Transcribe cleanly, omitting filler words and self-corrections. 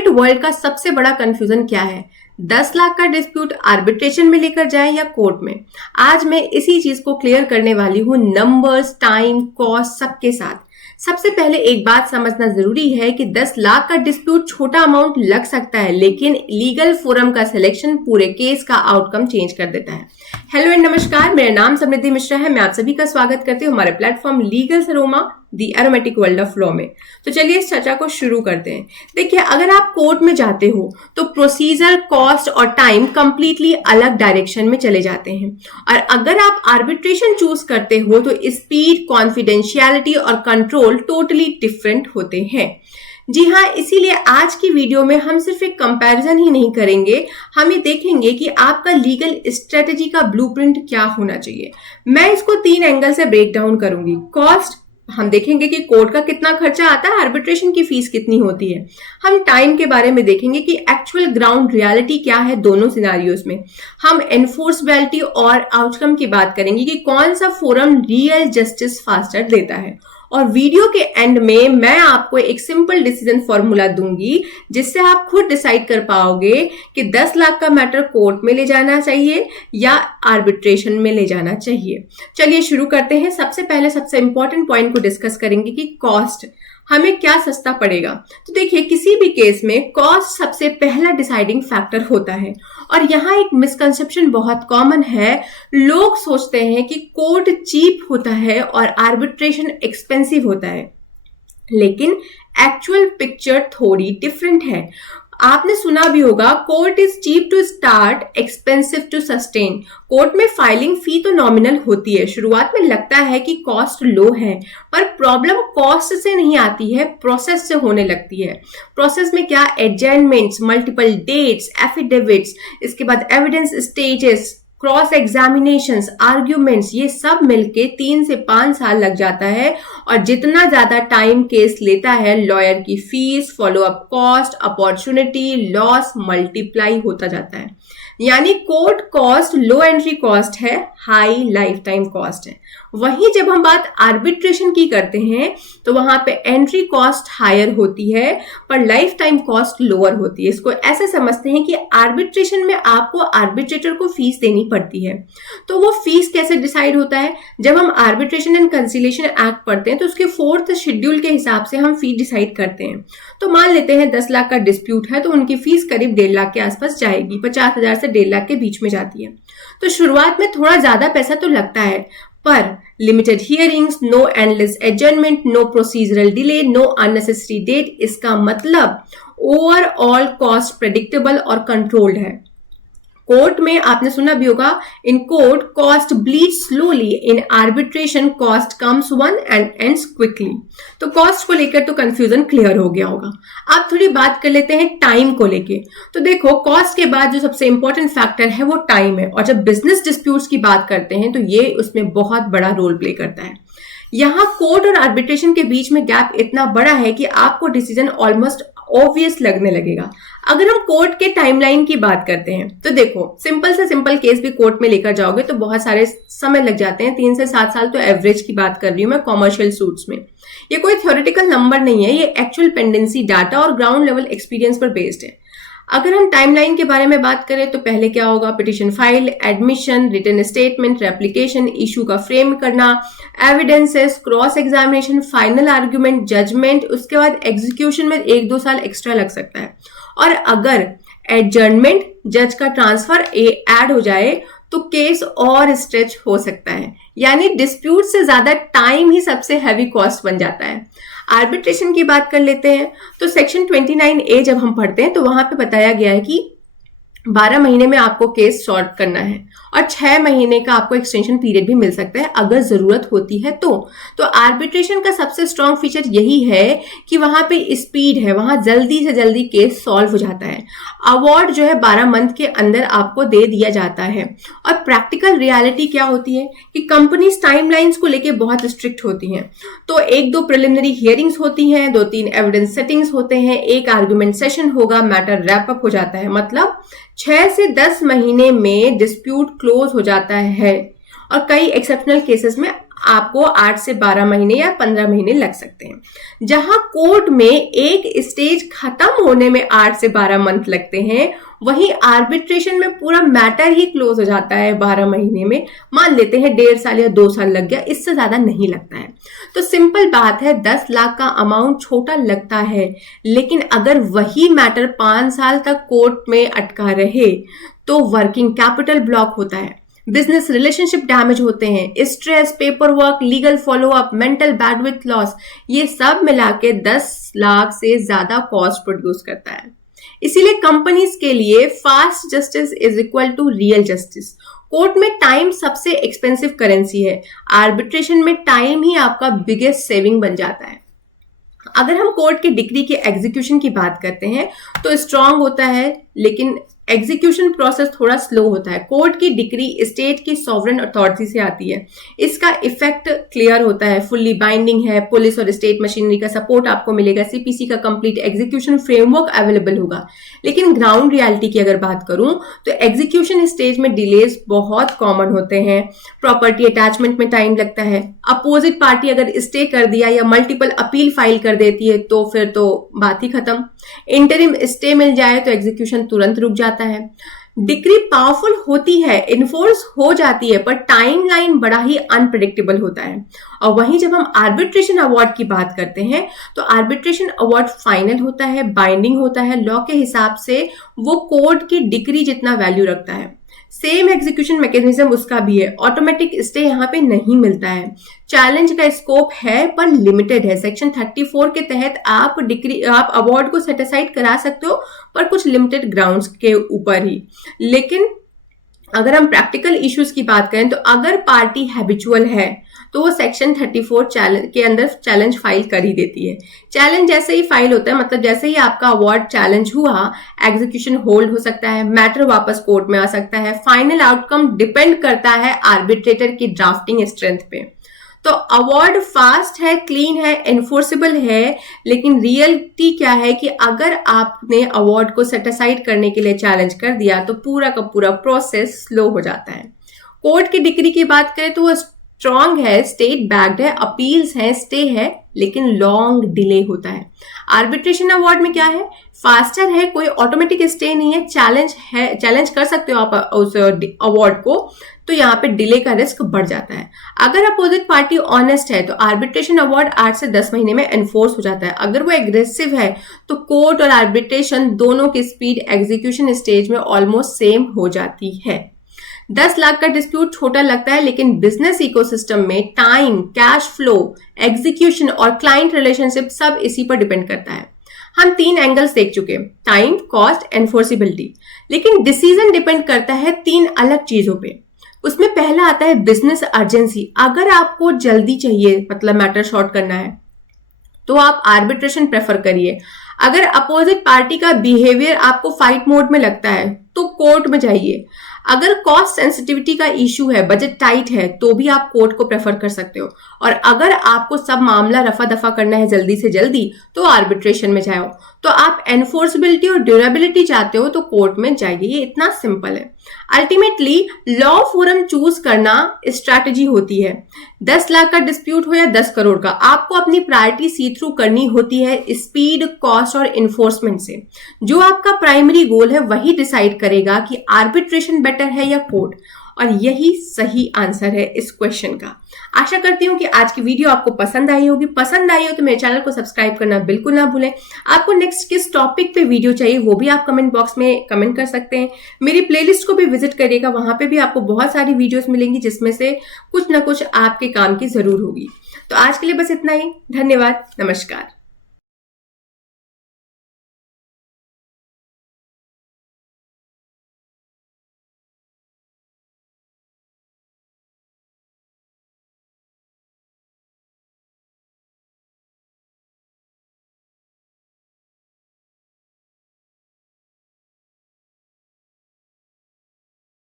Corporate world का सबसे बड़ा कंफ्यूजन क्या है? 10 लाख का डिस्प्यूट आर्बिट्रेशन में लेकर जाएं या कोर्ट में? आज मैं इसी चीज को क्लियर करने वाली हूं, नंबर्स, टाइम, कॉस्ट सबके साथ। सबसे पहले एक बात समझना जरूरी है कि 10 लाख का डिस्प्यूट छोटा अमाउंट लग सकता है, लेकिन लीगल फोरम का सिलेक्शन पूरे केस का आउटकम चेंज कर देता है। हेलो एंड नमस्कार, मेरा नाम समृद्धि मिश्रा है। मैं आप सभी का स्वागत करती हूँ हमारे platform Legal Saroma the aromatic world of law में। तो चलिए इस चर्चा को शुरू करते हैं। देखिए, अगर आप कोर्ट में जाते हो तो प्रोसीजर, कॉस्ट और टाइम कंप्लीटली अलग डायरेक्शन में चले जाते हैं, और अगर आप आर्बिट्रेशन चूज करते हो तो स्पीड, कॉन्फिडेंशियलिटी और कंट्रोल टोटली डिफरेंट होते हैं। जी हाँ, इसीलिए आज की वीडियो में हम सिर्फ एक कंपैरिजन ही नहीं करेंगे, हम ये देखेंगे कि आपका लीगल स्ट्रेटेजी का ब्लूप्रिंट क्या होना चाहिए। मैं इसको 3 एंगल से ब्रेक डाउन करूंगी। कॉस्ट, हम देखेंगे कि कोर्ट का कितना खर्चा आता है, आर्बिट्रेशन की फीस कितनी होती है। हम टाइम के बारे में देखेंगे कि एक्चुअल ग्राउंड रियलिटी क्या है दोनों सिनारियोज में। हम एनफोर्सबिलिटी और आउटकम की बात करेंगे कि कौन सा फोरम रियल जस्टिस फास्टर देता है। और वीडियो के एंड में मैं आपको एक सिंपल डिसीजन फॉर्मूला दूंगी, जिससे आप खुद डिसाइड कर पाओगे कि 10 लाख का मैटर कोर्ट में ले जाना चाहिए या आर्बिट्रेशन में ले जाना चाहिए। चलिए शुरू करते हैं। सबसे पहले सबसे इंपॉर्टेंट पॉइंट को डिस्कस करेंगे कि कॉस्ट, हमें क्या सस्ता पड़ेगा। तो देखिए, किसी भी केस में कॉस्ट सबसे पहला डिसाइडिंग फैक्टर होता है, और यहाँ एक मिसकंसेप्शन बहुत कॉमन है। लोग सोचते हैं कि कोर्ट चीप होता है और आर्बिट्रेशन एक्सपेंसिव होता है, लेकिन एक्चुअल पिक्चर थोड़ी डिफरेंट है। आपने सुना भी होगा, court is cheap to start, expensive to sustain. Court में फाइलिंग फी तो नॉमिनल होती है, शुरुआत में लगता है कि कॉस्ट लो है, पर प्रॉब्लम कॉस्ट से नहीं आती है, प्रोसेस से होने लगती है। प्रोसेस में क्या, एडजर्नमेंट्स, मल्टीपल डेट्स, एफिडेविट्स, इसके बाद evidence stages, cross examinations, arguments, ये सब मिलके 3 से 5 साल लग जाता है। और जितना ज्यादा टाइम केस लेता है, लॉयर की fees, follow up cost, opportunity loss multiply होता जाता है। यानी court cost low entry cost है, हाई लाइफ टाइम कॉस्ट है। वहीं जब हम बात आर्बिट्रेशन की करते हैं तो वहां पे एंट्री कॉस्ट हायर होती है, पर लाइफ टाइम कॉस्ट लोअर होती है। इसको ऐसे समझते हैं कि आर्बिट्रेशन में आपको आर्बिट्रेटर को फीस देनी पड़ती है। तो वो फीस कैसे डिसाइड होता है? जब हम आर्बिट्रेशन एंड कंसिलिएशन एक्ट पढ़ते हैं तो उसके 4th शेड्यूल के हिसाब से हम फी डिसाइड करते हैं। तो मान लेते हैं 10 लाख का डिस्प्यूट है, तो उनकी फीस करीब 1.5 लाख के आसपास जाएगी, 50,000 से 1.5 लाख के बीच में जाती है। तो शुरुआत में थोड़ा ज्यादा पैसा तो लगता है, पर limited hearings, no endless adjournment, no procedural delay, no unnecessary date, इसका मतलब ओवरऑल कॉस्ट प्रेडिक्टेबल और कंट्रोल्ड है। कोर्ट में आपने सुना भी होगा, in court cost bleed slowly, in arbitration cost comes one and ends quickly. तो कॉस्ट को लेकर तो कंफ्यूजन क्लियर हो गया होगा। आप थोड़ी बात कर लेते हैं टाइम को लेके। तो देखो, कॉस्ट के बाद जो सबसे इंपॉर्टेंट फैक्टर है वो टाइम है, और जब बिजनेस डिस्प्यूट्स की बात करते हैं तो ये उसमें बहुत बड़ा रोल प्ले करता है। यहाँ कोर्ट और आर्बिट्रेशन के बीच में गैप इतना बड़ा है कि आपको डिसीजन ऑलमोस्ट ऑब्वियस लगने लगेगा। अगर हम कोर्ट के टाइमलाइन की बात करते हैं तो देखो, सिंपल से सिंपल केस भी कोर्ट में लेकर जाओगे तो बहुत सारे समय लग जाते हैं, 3 से 7 साल तो एवरेज की बात कर रही हूं मैं कॉमर्शियल सूट्स में। ये कोई थ्योरेटिकल नंबर नहीं है, ये एक्चुअल पेंडेंसी डाटा और ग्राउंड लेवल एक्सपीरियंस पर बेस्ड है। अगर हम टाइमलाइन के बारे में बात करें तो पहले क्या होगा, petition file, admission, written statement, replication, issue का फ्रेम करना, evidences, cross examination, final argument, judgment, उसके बाद एग्जीक्यूशन में 1-2 साल एक्स्ट्रा लग सकता है। और अगर एडजर्नमेंट, जज का ट्रांसफर ऐड हो जाए तो केस और स्ट्रेच हो सकता है। यानी डिस्प्यूट से ज्यादा टाइम ही सबसे हैवी कॉस्ट बन जाता है। आर्बिट्रेशन की बात कर लेते हैं तो सेक्शन 29A जब हम पढ़ते हैं तो वहां पे बताया गया है कि 12 महीने में आपको केस सॉर्ट करना है, और 6 महीने का आपको एक्सटेंशन पीरियड भी मिल सकता है अगर जरूरत होती है तो आर्बिट्रेशन का सबसे स्ट्रॉन्ग फीचर यही है कि वहां पे स्पीड है, वहां जल्दी से जल्दी केस सॉल्व हो जाता है। अवार्ड जो है 12 मंथ के अंदर आपको दे दिया जाता है। और प्रैक्टिकल रियलिटी क्या होती है कि कंपनीज टाइमलाइंस को लेके बहुत स्ट्रिक्ट होती हैं। तो 1-2 प्रिलिमिनरी हियरिंग्स होती हैं, 2-3 एविडेंस सेटिंग्स होते हैं, एक आर्ग्यूमेंट सेशन होगा, मैटर रैप अप हो जाता है। मतलब 6 से 10 महीने में डिस्प्यूट क्लोज हो जाता है, और कई एक्सेप्शनल केसेस में आपको 8 से 12 महीने या 15 महीने लग सकते हैं। जहां कोर्ट में एक स्टेज खत्म होने में 8 से 12 मंथ लगते हैं, वहीं आर्बिट्रेशन में पूरा मैटर ही क्लोज हो जाता है 12 महीने में। मान लेते हैं 1.5 साल या 2 साल लग गया, इससे ज्यादा नहीं लगता है। तो सिंपल बात है, 10 लाख का अमाउंट छोटा लगता है, लेकिन अगर वही मैटर 5 साल तक कोर्ट में अटका रहे तो वर्किंग कैपिटल ब्लॉक होता है, बिजनेस रिलेशनशिप डैमेज होते हैं, stress, paper work, legal follow up, mental bandwidth loss, ये सब मिला के 10 लाख से ज्यादा कॉस्ट प्रोड्यूस करता है। इसीलिए कंपनीज के लिए fast justice is equal to real justice. Court में टाइम सबसे एक्सपेंसिव करेंसी है, आर्बिट्रेशन में टाइम ही आपका बिगेस्ट सेविंग बन जाता है। अगर हम कोर्ट की डिक्री के एग्जीक्यूशन की बात करते हैं तो स्ट्रांग होता है, लेकिन एग्जीक्यूशन प्रोसेस थोड़ा स्लो होता है। कोर्ट की डिक्री स्टेट की सॉवरेन अथॉरिटी से आती है, इसका इफेक्ट क्लियर होता है, फुल्ली बाइंडिंग है, पुलिस और स्टेट मशीनरी का सपोर्ट आपको मिलेगा, सीपीसी का कंप्लीट एग्जीक्यूशन फ्रेमवर्क अवेलेबल होगा। लेकिन ग्राउंड रियलिटी की अगर बात करूं तो एग्जीक्यूशन स्टेज में डिलेज बहुत कॉमन होते हैं, प्रॉपर्टी अटैचमेंट में टाइम लगता है, अपोजिट पार्टी अगर स्टे कर दिया या मल्टीपल अपील फाइल कर देती है तो फिर तो बात ही खत्म, इंटरिम स्टे मिल जाए तो एग्जीक्यूशन तुरंत रुक जाता है। डिक्री पावरफुल होती है, इन्फोर्स हो जाती है, पर टाइमलाइन बड़ा ही अनप्रेडिक्टेबल होता है। और वहीं जब हम आर्बिट्रेशन अवार्ड की बात करते हैं तो आर्बिट्रेशन अवार्ड फाइनल होता है, बाइंडिंग होता है, लॉ के हिसाब से वो कोर्ट की डिक्री जितना वैल्यू रखता है। सेम एग्जीक्यूशन मैकेनिज्म उसका भी है, ऑटोमेटिक स्टे यहाँ पे नहीं मिलता है। चैलेंज का स्कोप है पर लिमिटेड है। सेक्शन 34 के तहत आप अवार्ड को सेटिसाइड करा सकते हो, पर कुछ लिमिटेड ग्राउंड्स के ऊपर ही। लेकिन अगर हम प्रैक्टिकल इश्यूज की बात करें तो अगर पार्टी हैबिचुअल है तो वो सेक्शन 34 के अंदर चैलेंज फाइल कर ही देती है। चैलेंज जैसे ही फाइल होता है, मतलब जैसे ही आपका अवार्ड चैलेंज हुआ, एग्जीक्यूशन होल्ड हो सकता है, मैटर वापस कोर्ट में आ सकता है। फाइनल आउटकम डिपेंड करता है आर्बिट्रेटर की ड्राफ्टिंग स्ट्रेंथ पे। तो अवार्ड फास्ट है, क्लीन है, एनफोर्सेबल है, लेकिन रियलिटी क्या है कि अगर आपने अवार्ड को सेटिसाइड करने के लिए चैलेंज कर दिया तो पूरा का पूरा प्रोसेस स्लो हो जाता है। कोर्ट की डिक्री की बात करें तो वो स्ट्रांग है, स्टेट बैक्ड है, अपील्स है, स्टे है, लेकिन लॉन्ग डिले होता है। आर्बिट्रेशन अवार्ड में क्या है, फास्टर है, कोई ऑटोमेटिक स्टे नहीं है, चैलेंज कर सकते हो आप उस अवार्ड को, तो यहाँ पे डिले का रिस्क बढ़ जाता है। अगर अपोजिट पार्टी ऑनेस्ट है तो आर्बिट्रेशन अवार्ड 8 से 10 महीने में एनफोर्स हो जाता है। अगर वो एग्रेसिव है तो कोर्ट और आर्बिट्रेशन दोनों की स्पीड एग्जीक्यूशन स्टेज में ऑलमोस्ट सेम हो जाती है। 10 लाख का डिस्प्यूट छोटा लगता है, लेकिन बिजनेस इकोसिस्टम में टाइम, कैश फ्लो, एग्जीक्यूशन और क्लाइंट रिलेशनशिप सब इसी पर डिपेंड करता है। हम 3 एंगल्स देख चुके, टाइम, कॉस्ट, एनफोर्सिबिलिटी, लेकिन डिसीजन डिपेंड करता है 3 अलग चीजों पे। उसमें पहला आता है बिजनेस अर्जेंसी। अगर आपको जल्दी चाहिए, मतलब मैटर शॉर्ट करना है, तो आप आर्बिट्रेशन प्रेफर करिए। अगर अपोजिट पार्टी का बिहेवियर आपको फाइट मोड में लगता है तो कोर्ट में जाइए। अगर कॉस्ट सेंसिटिविटी का इश्यू है, बजट टाइट है, तो भी आप कोर्ट को प्रेफर कर सकते हो। और अगर आपको सब मामला रफा दफा करना है जल्दी से जल्दी, तो आर्बिट्रेशन में जाओ। तो आप एनफोर्सेबिलिटी और ड्यूरेबिलिटी चाहते हो तो कोर्ट में जाइए, ये इतना सिंपल है। अल्टीमेटली लॉ फोरम चूज करना स्ट्रैटेजी होती है। 10 लाख का डिस्प्यूट हो या 10 करोड़ का, आपको अपनी प्रायोरिटी सी थ्रू करनी होती है स्पीड, कॉस्ट और इन्फोर्समेंट से। जो आपका प्राइमरी गोल है वही डिसाइड करेगा कि आर्बिट्रेशन बेटर है या कोर्ट, और यही सही आंसर है इस क्वेश्चन का। आशा करती हूँ कि आज की वीडियो आपको पसंद आई होगी। पसंद आई हो तो मेरे चैनल को सब्सक्राइब करना बिल्कुल ना भूलें। आपको नेक्स्ट किस टॉपिक पे वीडियो चाहिए वो भी आप कमेंट बॉक्स में कमेंट कर सकते हैं। मेरी प्लेलिस्ट को भी विजिट करिएगा, वहां पे भी आपको बहुत सारी वीडियोस मिलेंगी जिसमें से कुछ ना कुछ आपके काम की जरूर होगी। तो आज के लिए बस इतना ही। धन्यवाद, नमस्कार।